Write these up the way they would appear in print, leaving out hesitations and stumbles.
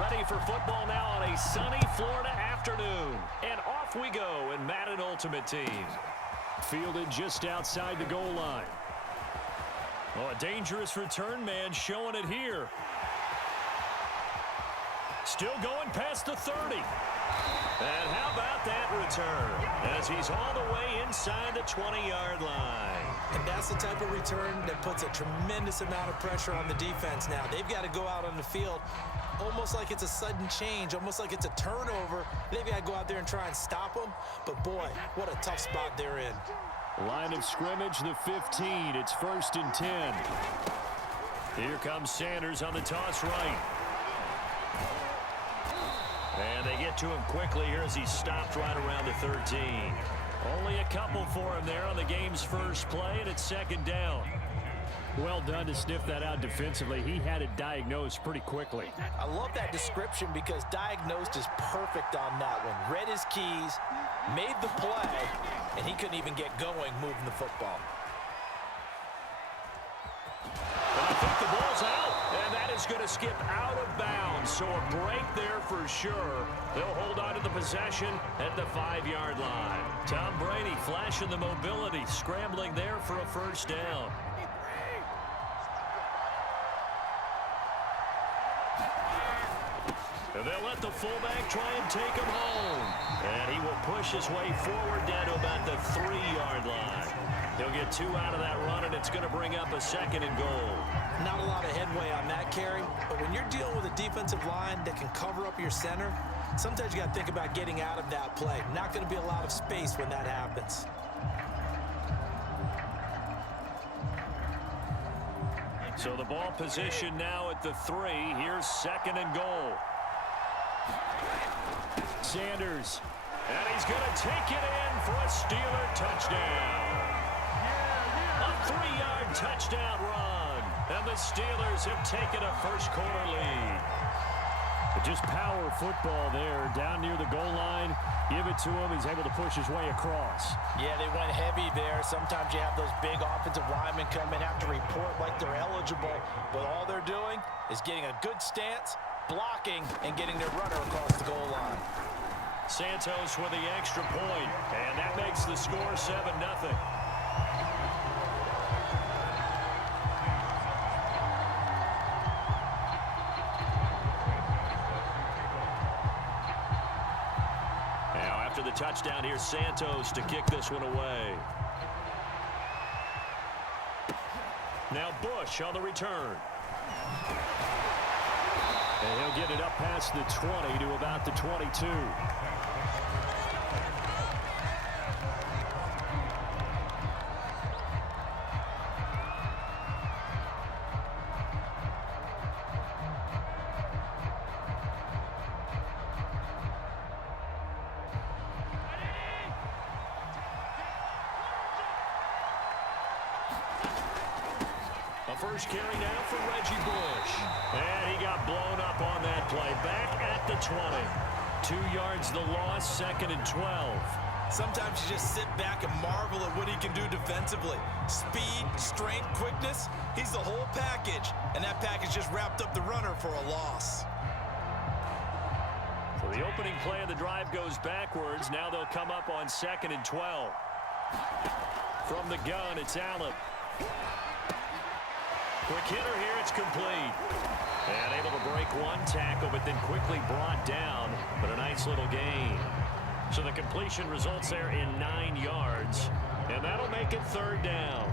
Ready for football now on a sunny Florida afternoon. And off we go in Madden Ultimate Team. Fielded just outside the goal line. Oh, a dangerous return man showing it here. Still going past the 30. And how about that return? As he's all the way inside the 20-yard line. And that's the type of return that puts a tremendous amount of pressure on the defense now. They've got to go out on the field almost like it's a sudden change, almost like it's a turnover. They've got to go out there and try and stop them. But, boy, what a tough spot they're in. Line of scrimmage, the 15. It's 1st and 10. Here comes Sanders on the toss right. And they get to him quickly here as he stopped right around the 13. Only a couple for him there on the game's first play, and it's 2nd down. Well done to sniff that out defensively. He had it diagnosed pretty quickly. I love that description because diagnosed is perfect on that one. Read his keys, made the play, and he couldn't even get going moving the football. And I think the ball's out, and that is going to skip out of bounds. So a break there for sure. They'll hold on to the possession at the 5-yard line. Tom Brady flashing the mobility, scrambling there for a 1st down. And they'll let the fullback try and take him home. And he will push his way forward down to about the 3-yard line. He'll get 2 out of that run, and it's going to bring up a 2nd and goal. Not a lot of headway on that carry, but when you're dealing with a defensive line that can cover up your center, sometimes you got to think about getting out of that play. Not going to be a lot of space when that happens. So the ball position now at the 3. Here's 2nd and goal. Sanders, and he's going to take it in for a Steeler touchdown. A 3-yard touchdown run, and the Steelers have taken a first-quarter lead. But just power football there, down near the goal line. Give it to him. He's able to push his way across. Yeah, they went heavy there. Sometimes you have those big offensive linemen come in, have to report like they're eligible, but all they're doing is getting a good stance, blocking, and getting their runner across the goal line. Santos with the extra point, and that makes the score 7-0. Now after the touchdown, here's Santos to kick this one away. Now Bush on the return. And he'll get it up past the 20 to about the 22. First carry now for Reggie Bush. And he got blown up on that play. Back at the 20. 2 yards the loss, 2nd and 12. Sometimes you just sit back and marvel at what he can do defensively. Speed, strength, quickness, he's the whole package. And that package just wrapped up the runner for a loss. So the opening play of the drive goes backwards. Now they'll come up on 2nd and 12. From the gun, it's Allen. Quick hitter here, it's complete. And able to break one tackle, but then quickly brought down. But a nice little gain. So the completion results there in 9 yards. And that'll make it 3rd down.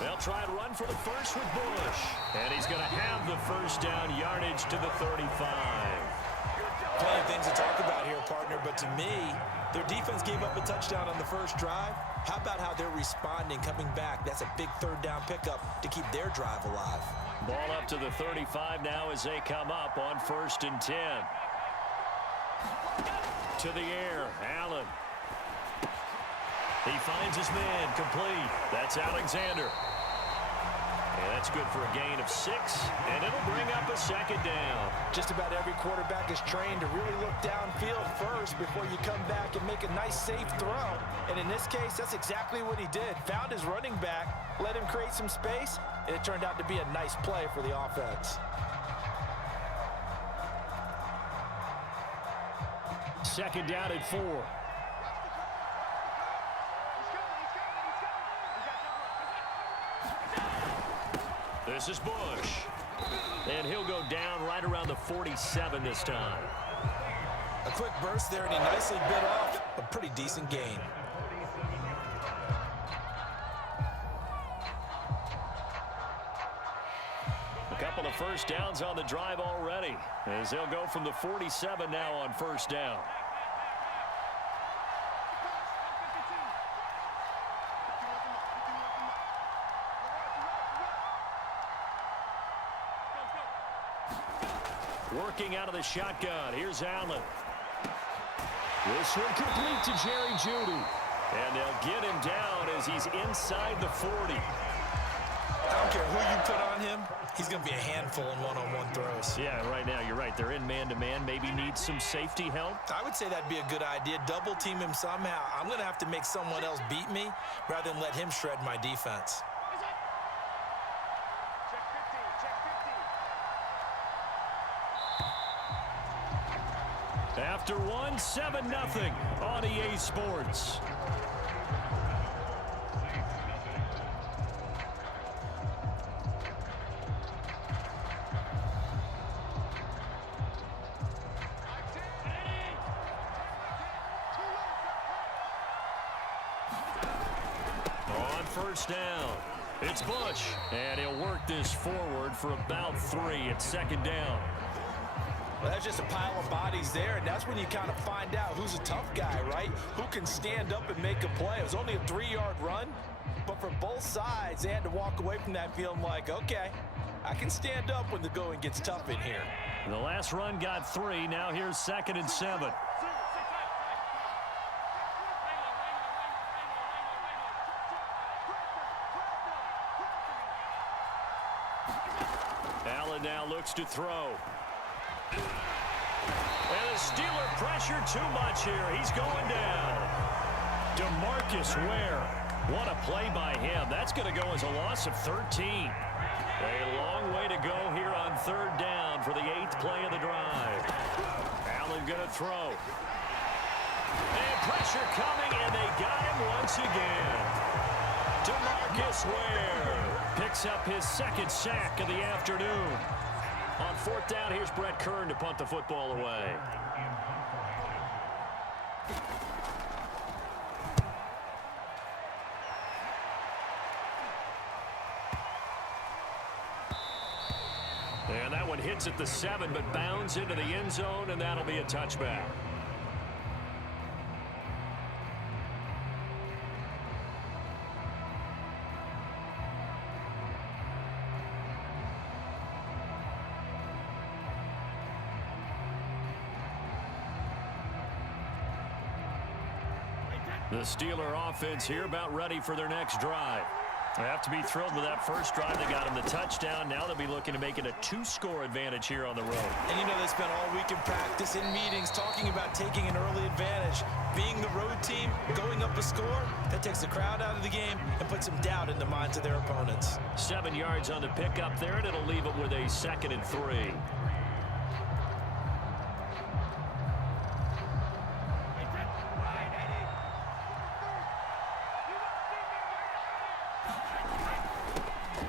They'll try and run for the first with Bush. And he's going to have the 1st down yardage to the 35. Plenty of things to talk about here, partner, but to me, their defense gave up a touchdown on the first drive. How about how they're responding, coming back? That's a big 3rd down pickup to keep their drive alive. Ball up to the 35 now as they come up on 1st and 10. To the air, Allen. He finds his man, complete. That's Alexander. That's good for a gain of 6, and it'll bring up a second down. Just about every quarterback is trained to really look downfield first before you come back and make a nice, safe throw. And in this case, that's exactly what he did. Found his running back, let him create some space, and it turned out to be a nice play for the offense. Second down at 4. This is Bush. And he'll go down right around the 47 this time. A quick burst there, and he nicely bit off a pretty decent gain. A couple of first downs on the drive already, as they'll go from the 47 now on first down. Working out of the shotgun. Here's Allen. This one complete to Jerry Jeudy. And they'll get him down as he's inside the 40. I don't care who you put on him, he's going to be a handful in one-on-one throws. Yeah, right now you're right. They're in man-to-man. Maybe need some safety help. I would say that'd be a good idea. Double team him somehow. I'm going to have to make someone else beat me rather than let him shred my defense. After one, 7-0 on EA Sports. On first down, it's Bush, and he'll work this forward for about 3 at second down. Well, that's just a pile of bodies there, and that's when you kind of find out who's a tough guy, right? Who can stand up and make a play. It was only a 3-yard run, but for both sides, they had to walk away from that feeling like, okay, I can stand up when the going gets tough in here. The last run got 3. Now here's 2nd and 7. Allen now looks to throw. And the Steeler pressure too much here. He's going down. DeMarcus Ware. What a play by him. That's going to go as a loss of 13. A long way to go here on 3rd down for the 8th play of the drive. Allen going to throw. And pressure coming, and they got him once again. DeMarcus Ware picks up his 2nd sack of the afternoon. On 4th down, here's Brett Kern to punt the football away. And that one hits at the 7, but bounds into the end zone, and that'll be a touchback. The Steeler offense here about ready for their next drive. They have to be thrilled with that first drive. They got him the touchdown. Now they'll be looking to make it a 2-score advantage here on the road. And you know, they spent all week in practice, in meetings, talking about taking an early advantage. Being the road team, going up a score, that takes the crowd out of the game and puts some doubt in the minds of their opponents. 7 yards on the pickup there, and it'll leave it with a 2nd and 3.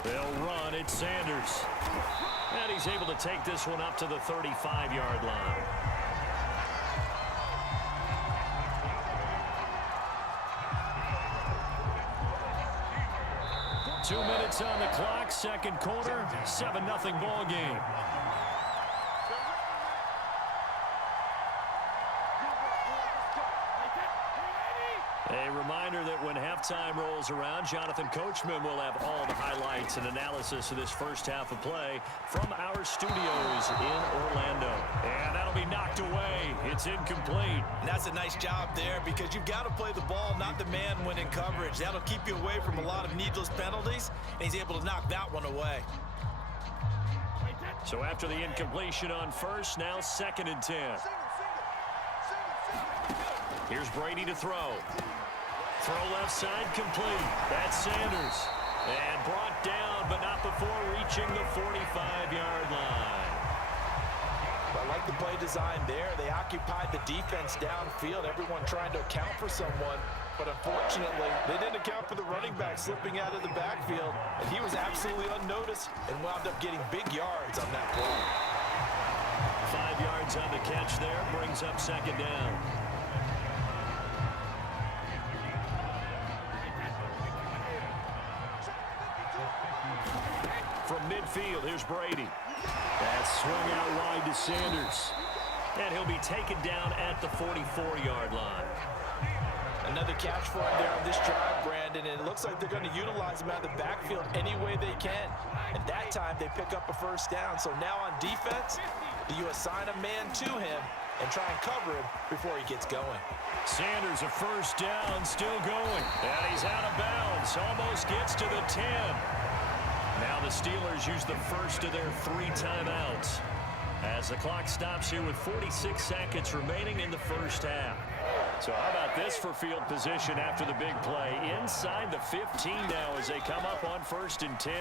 They'll run it, Sanders. And he's able to take this one up to the 35-yard line. Two minutes on the clock, second quarter, 7-0 ball game. A reminder that when halftime halftime rolls around, Jonathan Coachman will have all the highlights and analysis of this first half of play from our studios in Orlando. And that'll be knocked away. It's incomplete. And that's a nice job there because you've got to play the ball, not the man when in coverage. That'll keep you away from a lot of needless penalties, and he's able to knock that one away. So after the incompletion on first, now 2nd and 10. Here's Brady to throw. Throw left side complete. That's Sanders. And brought down, but not before reaching the 45-yard line. I like the play design there. They occupied the defense downfield, everyone trying to account for someone. But unfortunately, they didn't account for the running back slipping out of the backfield. And he was absolutely unnoticed and wound up getting big yards on that play. 5 yards on the catch there, brings up 2nd down. From midfield, here's Brady. That's swung out wide to Sanders. And he'll be taken down at the 44-yard line. Another catch for him there on this drive, Brandon, and it looks like they're going to utilize him out of the backfield any way they can. And that time, they pick up a first down. So now on defense, do you assign a man to him and try and cover him before he gets going? Sanders a first down, still going. And he's out of bounds, almost gets to the 10. Now the Steelers use the first of their 3 timeouts as the clock stops here with 46 seconds remaining in the first half. So how about this for field position after the big play? Inside the 15 now as they come up on 1st and 10.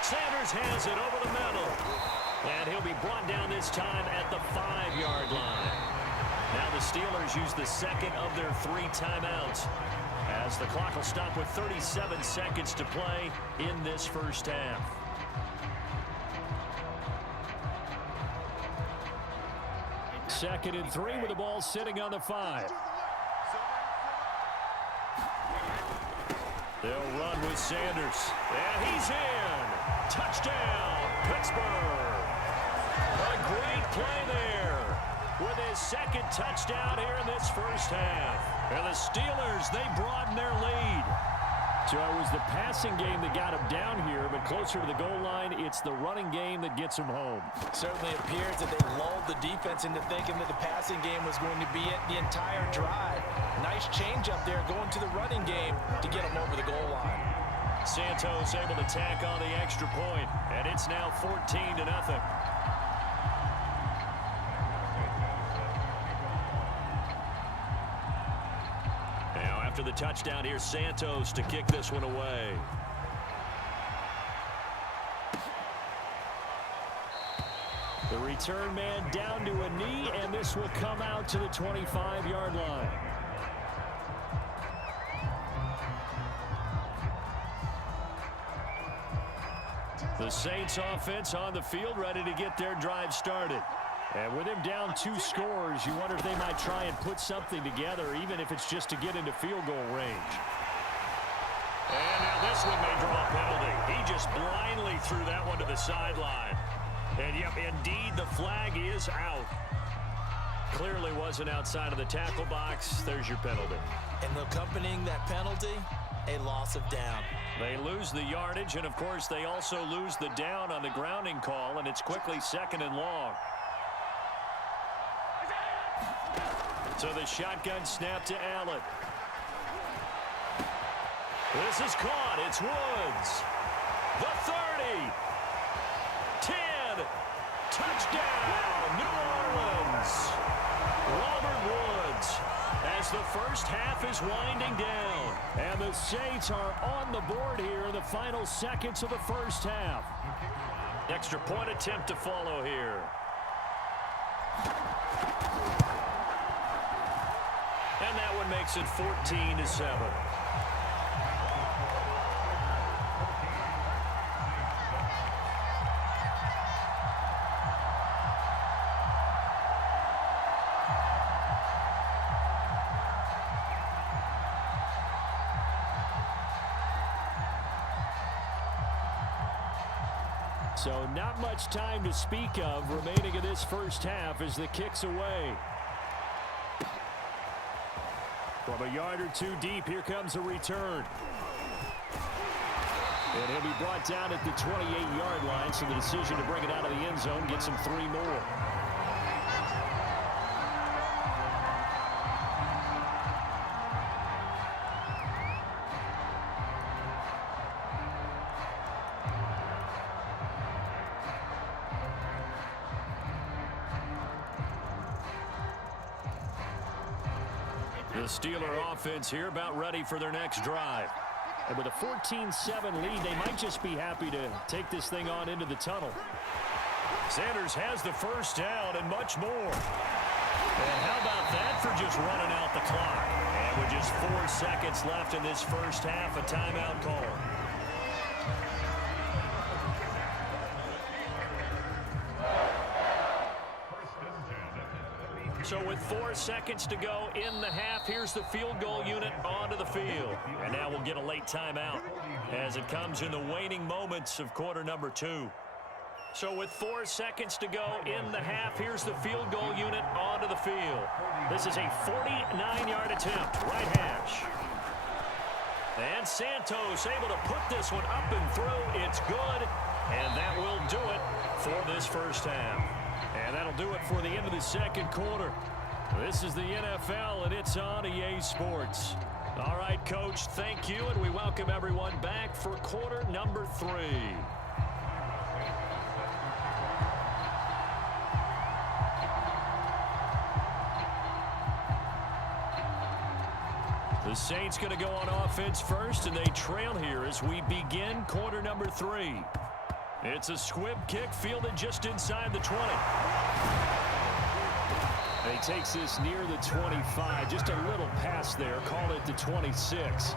Sanders has it over the middle. And he'll be brought down this time at the 5-yard line. Now the Steelers use the second of their 3 timeouts as the clock will stop with 37 seconds to play in this first half. Second and 3 with the ball sitting on the 5. They'll run with Sanders. And he's in. Touchdown, Pittsburgh. A great play there with his 2nd touchdown here in this first half. And the Steelers, they broaden their lead. So it was the passing game that got him down here, but closer to the goal line, it's the running game that gets him home. Certainly appears that they lulled the defense into thinking that the passing game was going to be it the entire drive. Nice change up there going to the running game to get him over the goal line. Santos able to tack on the extra point, and it's now 14-0. After the touchdown, here's Santos to kick this one away. The return man down to a knee, and this will come out to the 25-yard line. The Saints offense on the field, ready to get their drive started. And with him down 2 scores, you wonder if they might try and put something together, even if it's just to get into field goal range. And now this one may draw a penalty. He just blindly threw that one to the sideline. And yep, indeed, the flag is out. Clearly wasn't outside of the tackle box. There's your penalty. And accompanying that penalty, a loss of down. They lose the yardage, and of course, they also lose the down on the grounding call, and it's quickly 2nd and long. So the shotgun snap to Allen. This is caught. It's Woods. The 30. 10. Touchdown, New Orleans. Robert Woods as the first half is winding down. And the Saints are on the board here in the final seconds of the first half. Extra point attempt to follow here. And that one makes it 14-7. So not much time to speak of remaining in this first half as the kick's away. From a yard or two deep. Here comes a return. And he'll be brought down at the 28-yard line, so the decision to bring it out of the end zone gets him 3 more. The Steeler offense here about ready for their next drive. And with a 14-7 lead, they might just be happy to take this thing on into the tunnel. Sanders has the first down and much more. And how about that for just running out the clock? And with just 4 seconds left in this first half, a timeout call. So with 4 seconds to go in the half, here's the field goal unit onto the field. And now we'll get a late timeout as it comes in the waning moments of quarter number 2. So with 4 seconds to go in the half, here's the field goal unit onto the field. This is a 49-yard attempt, right hash. And Santos able to put this one up and through. It's good, and that will do it for this first half. And that'll do it for the end of the second quarter. This is the NFL, and it's on EA Sports. All right, Coach, thank you, and we welcome everyone back for quarter number 3. The Saints going to go on offense first, and they trail here as we begin quarter number 3. It's a squib kick fielded just inside the 20. And he takes this near the 25. Just a little pass there. Call it the 26.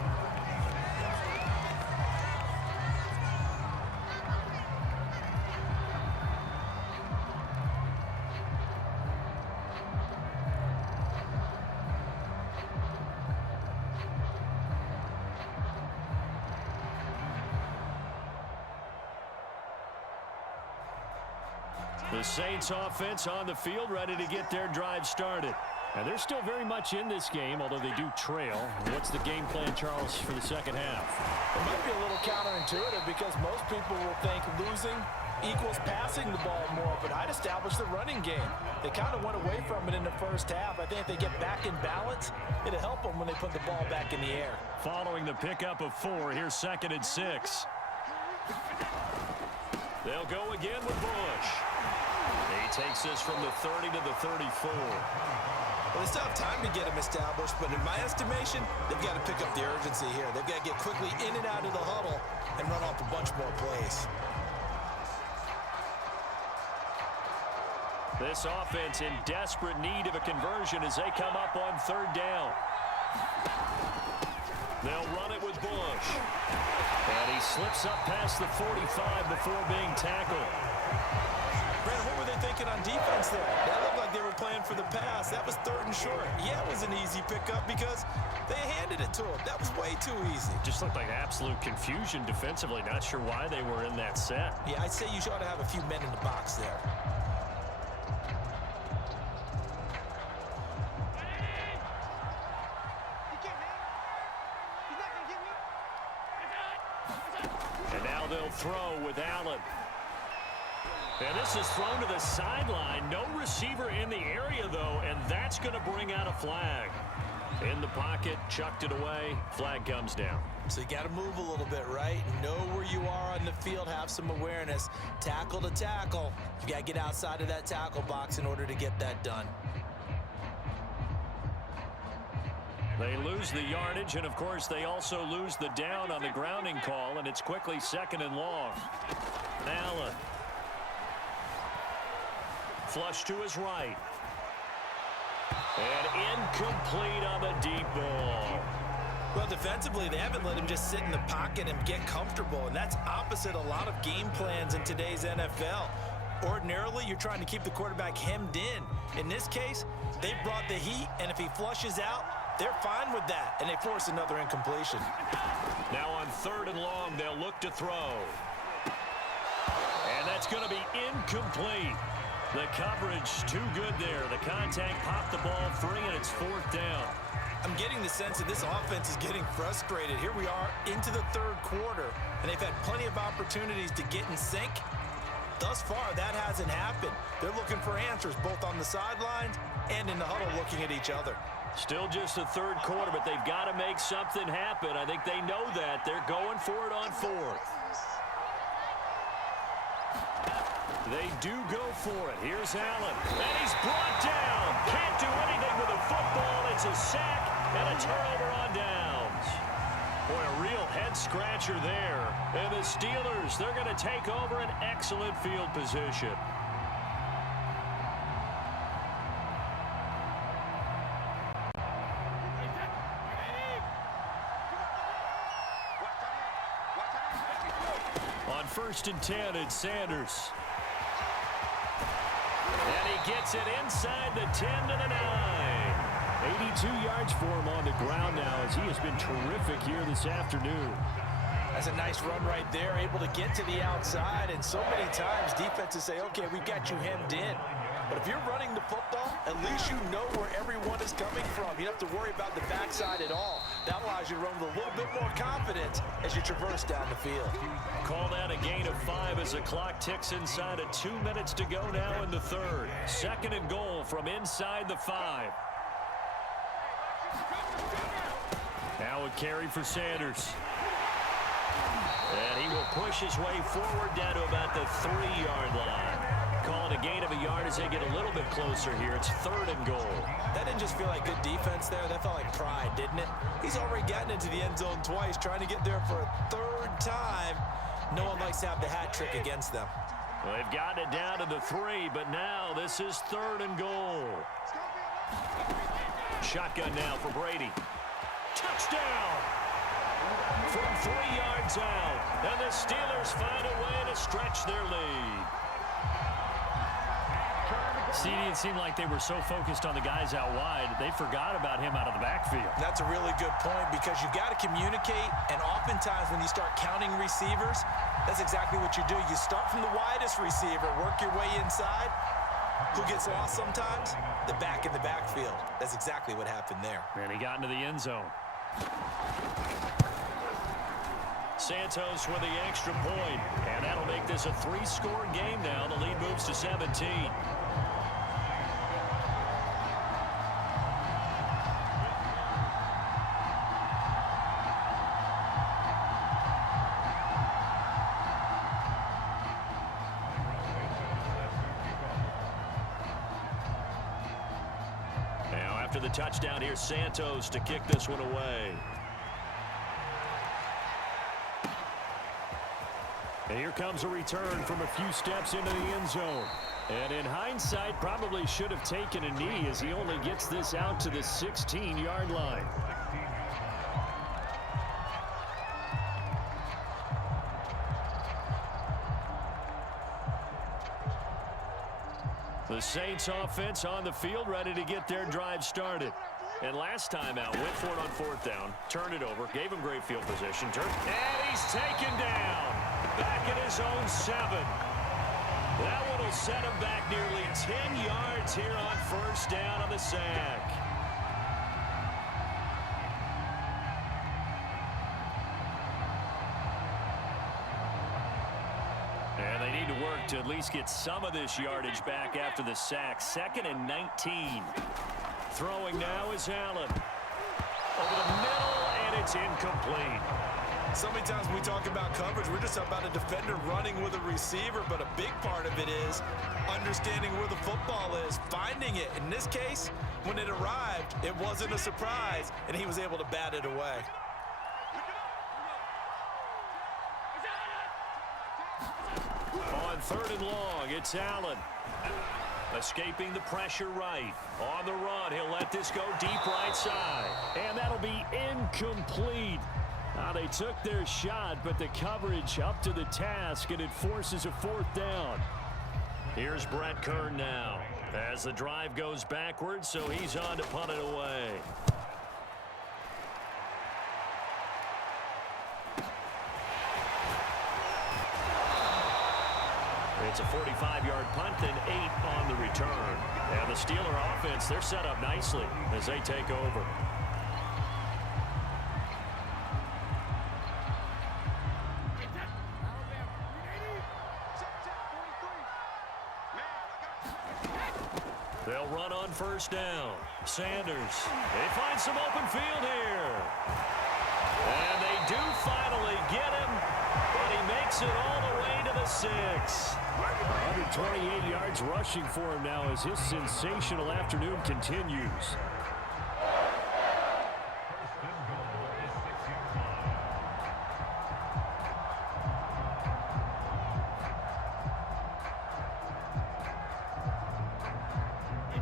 The Saints offense on the field, ready to get their drive started. And they're still very much in this game, although they do trail. What's the game plan, Charles, for the second half? It might be a little counterintuitive because most people will think losing equals passing the ball more, but I'd establish the running game. They kind of went away from it in the first half. I think if they get back in balance, it'll help them when they put the ball back in the air. Following the pickup of 4, here's 2nd and 6. They'll go again with Bush. He takes this from the 30 to the 34. Well, they still have time to get him established, but in my estimation, they've got to pick up the urgency here. They've got to get quickly in and out of the huddle and run off a bunch more plays. This offense in desperate need of a conversion as they come up on 3rd down. They'll run it with Bush. And he slips up past the 45 before being tackled. Brad, what were they thinking on defense there? That looked like they were playing for the pass. That was 3rd and short. Yeah, it was an easy pickup because they handed it to him. That was way too easy. Just looked like absolute confusion defensively. Not sure why they were in that set. Yeah, I'd say you ought to have a few men in the box there. And now they'll throw with Allen. And this is thrown to the sideline. No receiver in the area, though, and that's going to bring out a flag. In the pocket, chucked it away. Flag comes down. So you got to move a little bit, right? Know where you are on the field, have some awareness. Tackle to tackle. You got to get outside of that tackle box in order to get that done. They lose the yardage, and, of course, they also lose the down on the grounding call, and it's quickly 2nd and long. Allen. Flush to his right. And incomplete on the deep ball. Well, defensively, they haven't let him just sit in the pocket and get comfortable, and that's opposite a lot of game plans in today's NFL. Ordinarily, you're trying to keep the quarterback hemmed in. In this case, they brought the heat, and if he flushes out, they're fine with that, and they force another incompletion. Now on 3rd and long, they'll look to throw. And that's going to be incomplete. The coverage too good there. The contact popped the ball free, and it's 4th down. I'm getting the sense that this offense is getting frustrated. Here we are into the third quarter, and they've had plenty of opportunities to get in sync. Thus far, that hasn't happened. They're looking for answers both on the sidelines and in the huddle looking at each other. Still just the third quarter, but they've got to make something happen. I think they know that. They're going for it on fourth. They do go for it. Here's Allen. And he's brought down. Can't do anything with the football. It's a sack and a turnover on downs. Boy, a real head-scratcher there. And the Steelers, they're going to take over an excellent field position. On 1st and 10, it's Sanders. And he gets it inside the 10 to the 9. 82 yards for him on the ground now as he has been terrific here this afternoon. That's a nice run right there, able to get to the outside. And so many times defenses say, okay, we've got you hemmed in. But if you're running the football, at least you know where everyone is coming from. You don't have to worry about the backside at all. That allows you to run with a little bit more confidence as you traverse down the field. Call that a gain of 5 as the clock ticks inside of 2 minutes to go now in the third. 2nd and goal from inside the 5. Now a carry for Sanders. And he will push his way forward down to about the 3-yard line. Call it a gain of a yard as they get a little bit closer here. It's 3rd and goal. That didn't just feel like good defense there. That felt like pride, didn't it? He's already gotten into the end zone twice, trying to get there for a 3rd time. No one likes to have the hat trick against them. Well, they've gotten it down to the 3, but now this is 3rd and goal. Shotgun now for Brady. Touchdown! From 3 yards out, and the Steelers find a way to stretch their lead. CD, it seemed like they were so focused on the guys out wide, they forgot about him out of the backfield. That's a really good point because you got to communicate, and oftentimes when you start counting receivers, that's exactly what you do. You start from the widest receiver, work your way inside. Who gets lost sometimes? The back in the backfield. That's exactly what happened there. And he got into the end zone. Santos with the extra point, and that'll make this a 3-score game now. The lead moves to 17. Now after the touchdown, here's Santos to kick this one away. And here comes a return from a few steps into the end zone. And in hindsight, probably should have taken a knee as he only gets this out to the 16-yard line. The Saints offense on the field ready to get their drive started. And last time out, went for it on 4th down, turned it over, gave him great field position, and he's taken down. Back at his own 7. That one will set him back nearly 10 yards here on 1st down on the sack. And they need to work to at least get some of this yardage back after the sack. 2nd and 19. Throwing now is Allen. Over the middle, and it's incomplete. So many times when we talk about coverage, we're just about a defender running with a receiver, but a big part of it is understanding where the football is, finding it. In this case, when it arrived, it wasn't a surprise, and he was able to bat it away. On 3rd and long, it's Allen. Escaping the pressure right. On the run, he'll let this go deep right side. And that'll be incomplete. Now they took their shot, but the coverage up to the task, and it forces a 4th down. Here's Brett Kern now as the drive goes backwards, so he's on to punt it away. It's a 45-yard punt, then 8 on the return. And the Steeler offense, they're set up nicely as they take over. They'll run on first down. Sanders, they find some open field here. And they do finally get him, but he makes it all the way to the 6. 128 yards rushing for him now as his sensational afternoon continues.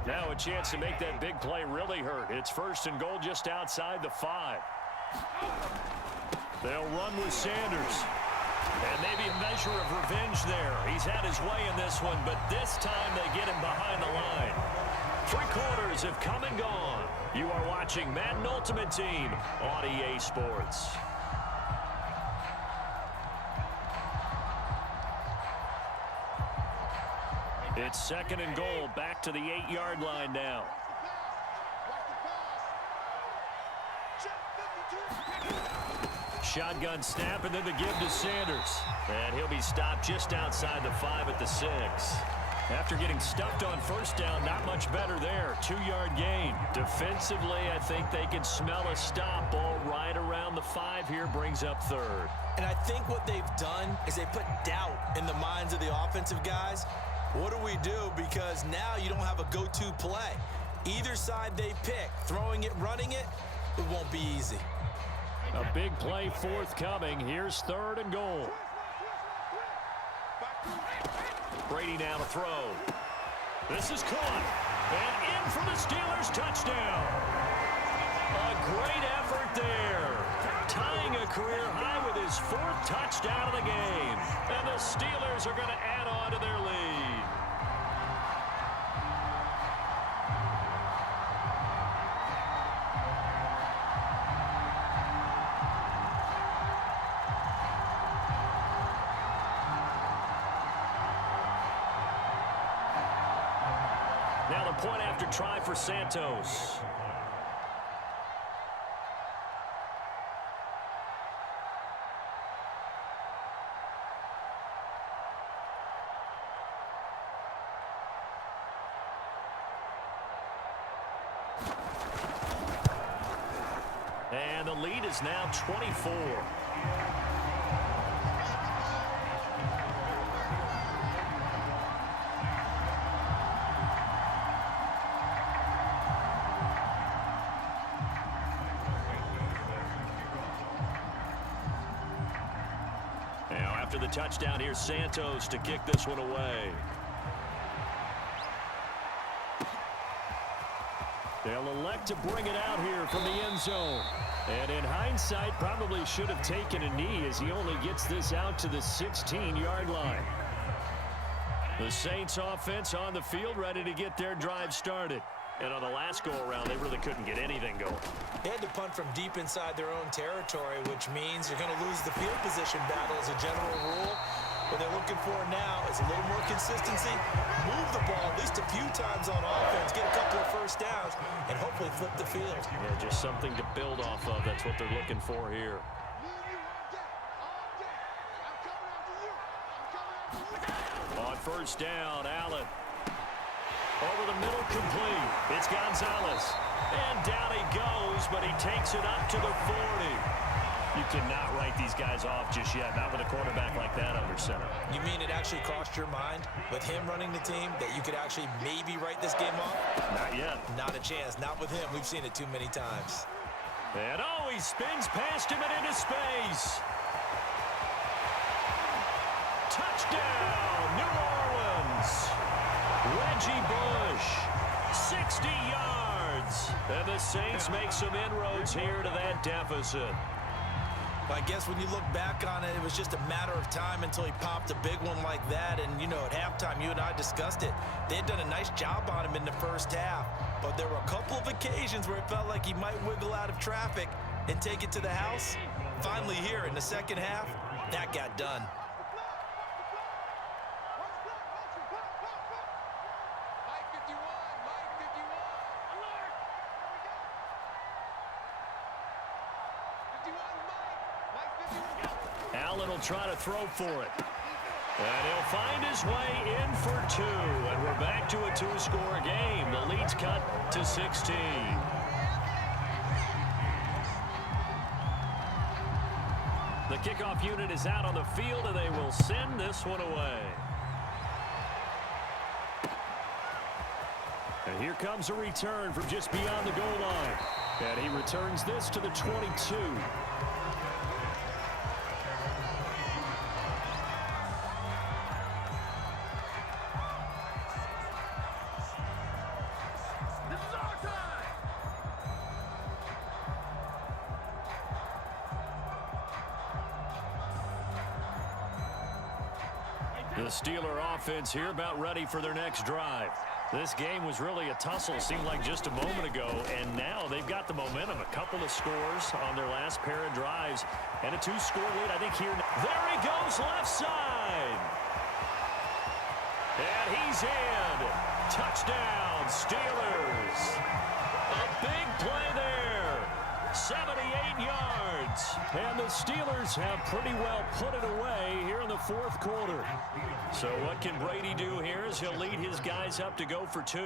Now a chance to make that big play really hurt. It's first and goal just outside the 5. They'll run with Sanders. And maybe a measure of revenge there. He's had his way in this one, but this time they get him behind the line. 3 quarters have come and gone. You are watching Madden Ultimate Team on EA Sports. It's second and goal, back to the 8-yard line now. Shotgun snap, and then the give to Sanders. And he'll be stopped just outside the 5 at the 6. After getting stuffed on first down, not much better there. 2-yard gain. Defensively, I think they can smell a stop. Ball right around the 5 here, brings up third. And I think what they've done is they put doubt in the minds of the offensive guys. What do we do? Because now you don't have a go-to play. Either side they pick, throwing it, running it, it won't be easy. A big play forthcoming. Here's third and goal. Brady now to throw. This is caught. And in for the Steelers touchdown. A great effort there. Tying a career high with his 4th touchdown of the game. And the Steelers are going to add on to their lead. Now the point after try for Santos. And the lead is now 24. After the touchdown, here's Santos to kick this one away. They'll elect to bring it out here from the end zone. And in hindsight, probably should have taken a knee as he only gets this out to the 16-yard line. The Saints offense on the field, ready to get their drive started. And on the last go-around, they really couldn't get anything going. They had to punt from deep inside their own territory, which means you're going to lose the field position battle as a general rule. What they're looking for now is a little more consistency, move the ball at least a few times on offense, get a couple of first downs, and hopefully flip the field. Yeah, just something to build off of. That's what they're looking for here. On first down, Allen. Over the middle, complete. It's Gonzalez. And down he goes, but he takes it up to the 40. You cannot write these guys off just yet, not with a quarterback like that under center. You mean it actually crossed your mind with him running the team that you could actually maybe write this game off? Not yet. Not a chance. Not with him. We've seen it too many times. And oh, he spins past him and into space. Touchdown, New Orleans. Reggie Bush, 60 yards. And the Saints make some inroads here to that deficit. I guess when you look back on it, it was just a matter of time until he popped a big one like that. And, you know, at halftime, you and I discussed it. They had done a nice job on him in the first half. But there were a couple of occasions where it felt like he might wiggle out of traffic and take it to the house. Finally here in the second half, that got done. Allen will try to throw for it. And he'll find his way in for 2. And we're back to a 2-score game. The lead's cut to 16. The kickoff unit is out on the field, and they will send this one away. And here comes a return from just beyond the goal line. And he returns this to the 22. The Steeler offense here about ready for their next drive. This game was really a tussle, seemed like just a moment ago, and now they've got the momentum. A couple of scores on their last pair of drives, and a 2-score lead, I think, here. There he goes, left side. And he's in. Touchdown, Steelers. A big play there. 78 yards. And the Steelers have pretty well put it away here in the 4th quarter. So what can Brady do here is he'll lead his guys up to go for 2.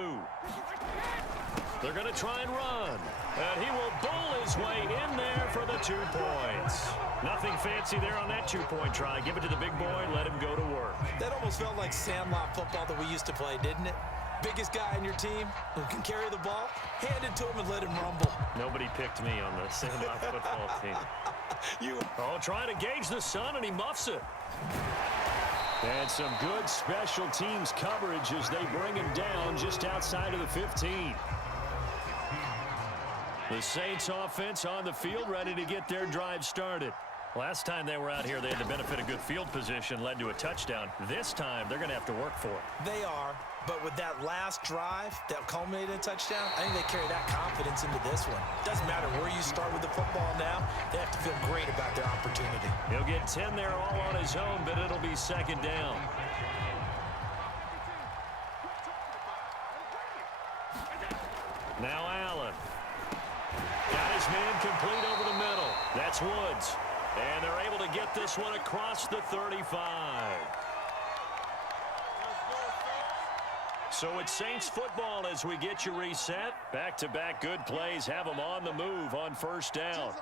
They're going to try and run. And he will bull his way in there for the 2 points. Nothing fancy there on that 2-point try. Give it to the big boy and let him go to work. That almost felt like sandlot football that we used to play, didn't it? Biggest guy on your team who can carry the ball, hand it to him and let him rumble. Nobody picked me on the sandlot football team. Trying to gauge the sun, and he muffs it. And some good special teams coverage as they bring him down just outside of the 15. The Saints offense on the field ready to get their drive started. Last time they were out here, they had the benefit of good field position, led to a touchdown. This time, they're going to have to work for it. They are, but with that last drive that culminated in a touchdown, I think they carry that confidence into this one. Doesn't matter where you start with the football now, they have to feel great about their opportunity. He'll get 10 there all on his own, but it'll be 2nd down. Now Allen. Got his man complete over the middle. That's Woods. And they're able to get this one across the 35. So it's Saints football as we get you reset. Back-to-back good plays have them on the move on 1st down.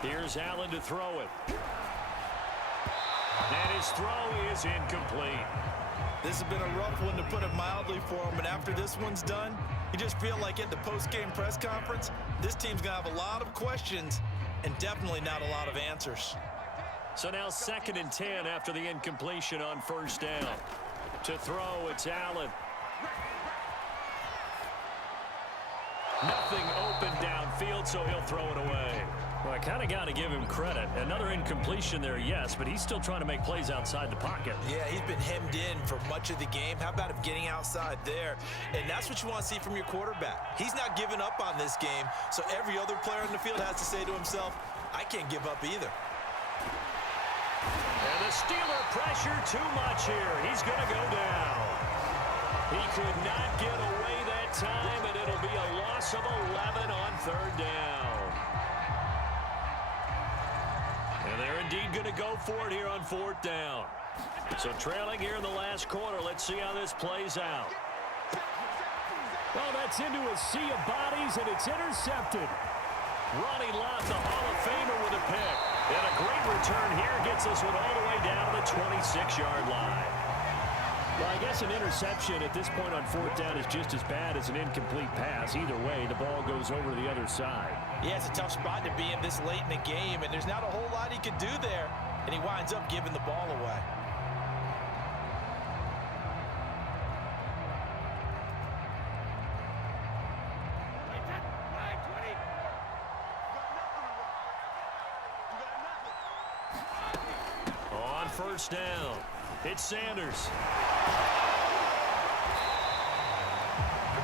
Here's Allen to throw it. And his throw is incomplete. This has been a rough one, to put it mildly, for him. And after this one's done, you just feel like at the post-game press conference, this team's going to have a lot of questions and definitely not a lot of answers. So now 2nd and 10 after the incompletion on 1st down. To throw, it's Allen. Nothing open downfield, so he'll throw it away. Well, I kind of got to give him credit. Another incompletion there, yes, but he's still trying to make plays outside the pocket. Yeah, he's been hemmed in for much of the game. How about him getting outside there? And that's what you want to see from your quarterback. He's not giving up on this game, so every other player in the field has to say to himself, I can't give up either. And the Steeler pressure too much here. He's going to go down. He could not get away that time, and it'll be a loss of 11 on 3rd down. And they're indeed going to go for it here on 4th down. So trailing here in the last quarter. Let's see how this plays out. Well, that's into a sea of bodies, and it's intercepted. Ronnie Lott, the Hall of Famer, with a pick. And a great return here gets this one all the way down to the 26-yard line. Well, I guess an interception at this point on 4th down is just as bad as an incomplete pass. Either way, the ball goes over to the other side. Yeah, it's a tough spot to be in this late in the game, and there's not a whole lot he could do there, and he winds up giving the ball away. On 1st down, it's Sanders.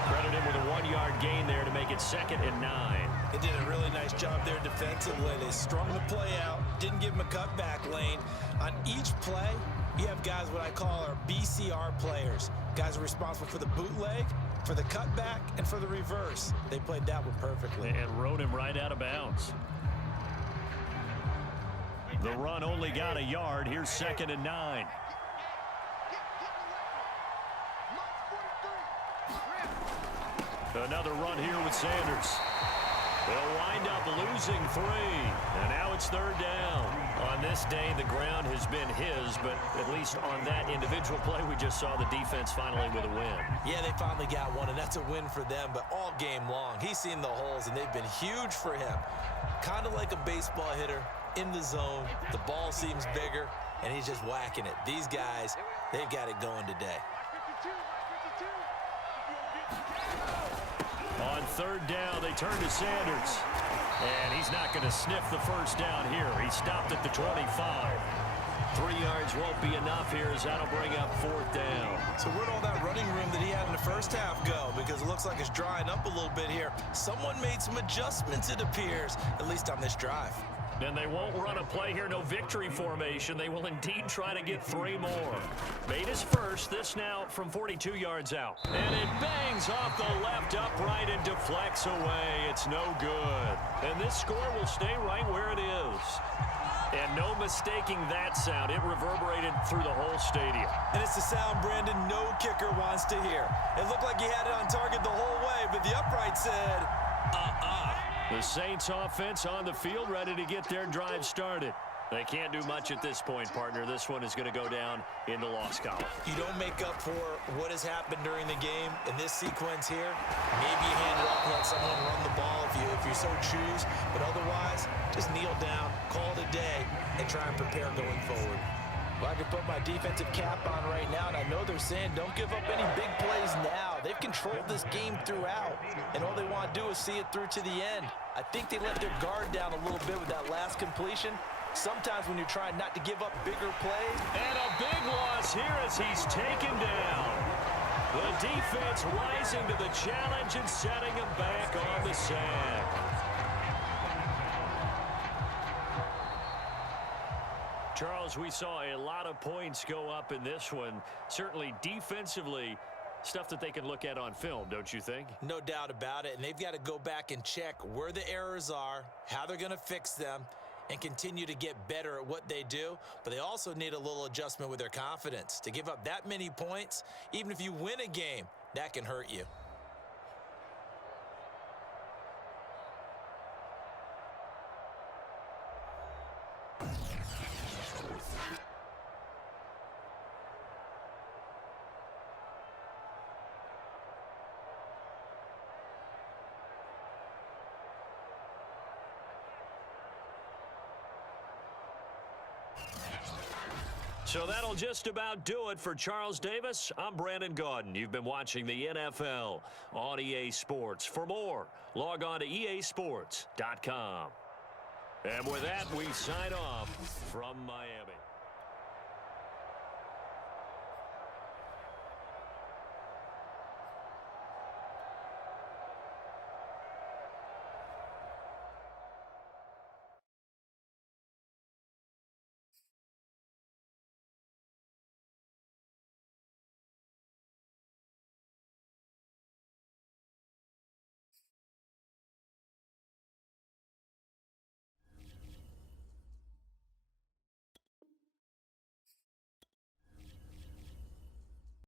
Credit him with a 1-yard gain there to make it 2nd and 9. They did a really nice job there defensively. They strung the play out, didn't give him a cutback lane. On each play, you have guys what I call our BCR players. Guys are responsible for the bootleg, for the cutback, and for the reverse. They played that one perfectly. And rode him right out of bounds. The run only got a yard. Here's 2nd and 9. Another run here with Sanders. They'll wind up losing 3. And now it's 3rd down. On this day, the ground has been his, but at least on that individual play, we just saw the defense finally with a win. Yeah, they finally got one, and that's a win for them. But all game long, he's seen the holes, and they've been huge for him. Kind of like a baseball hitter in the zone. The ball seems bigger, and he's just whacking it. These guys, they've got it going today. On 3rd down, they turn to Sanders. And he's not going to sniff the 1st down here. He stopped at the 25. 3 yards won't be enough here as that'll bring up 4th down. So where'd all that running room that he had in the first half go? Because it looks like it's drying up a little bit here. Someone made some adjustments, it appears, at least on this drive. And they won't run a play here, no victory formation. They will indeed try to get 3 more. Made his first, this now from 42 yards out. And it bangs off the left upright and deflects away. It's no good. And this score will stay right where it is. And no mistaking that sound. It reverberated through the whole stadium. And it's the sound, Brandon, no kicker wants to hear. It looked like he had it on target the whole way, but the upright said, The Saints offense on the field, ready to get their drive started. They can't do much at this point, partner. This one is going to go down in the loss column. You don't make up for what has happened during the game in this sequence here. Maybe you hand it off and let someone run the ball if you so choose. But otherwise, just kneel down, call it a day, and try and prepare going forward. Well, I can put my defensive cap on right now, and I know they're saying don't give up any big plays now. They've controlled this game throughout, and all they want to do is see it through to the end. I think they let their guard down a little bit with that last completion. Sometimes when you're trying not to give up bigger plays. And a big loss here as he's taken down. The defense rising to the challenge and setting him back on the sack. Charles, we saw a lot of points go up in this one. Certainly defensively, stuff that they can look at on film, don't you think? No doubt about it, and they've got to go back and check where the errors are, how they're going to fix them, and continue to get better at what they do. But they also need a little adjustment with their confidence. To give up that many points, even if you win a game, that can hurt you. So that'll just about do it for Charles Davis. I'm Brandon Gaudin. You've been watching the NFL on EA Sports. For more, log on to easports.com. And with that, we sign off from Miami.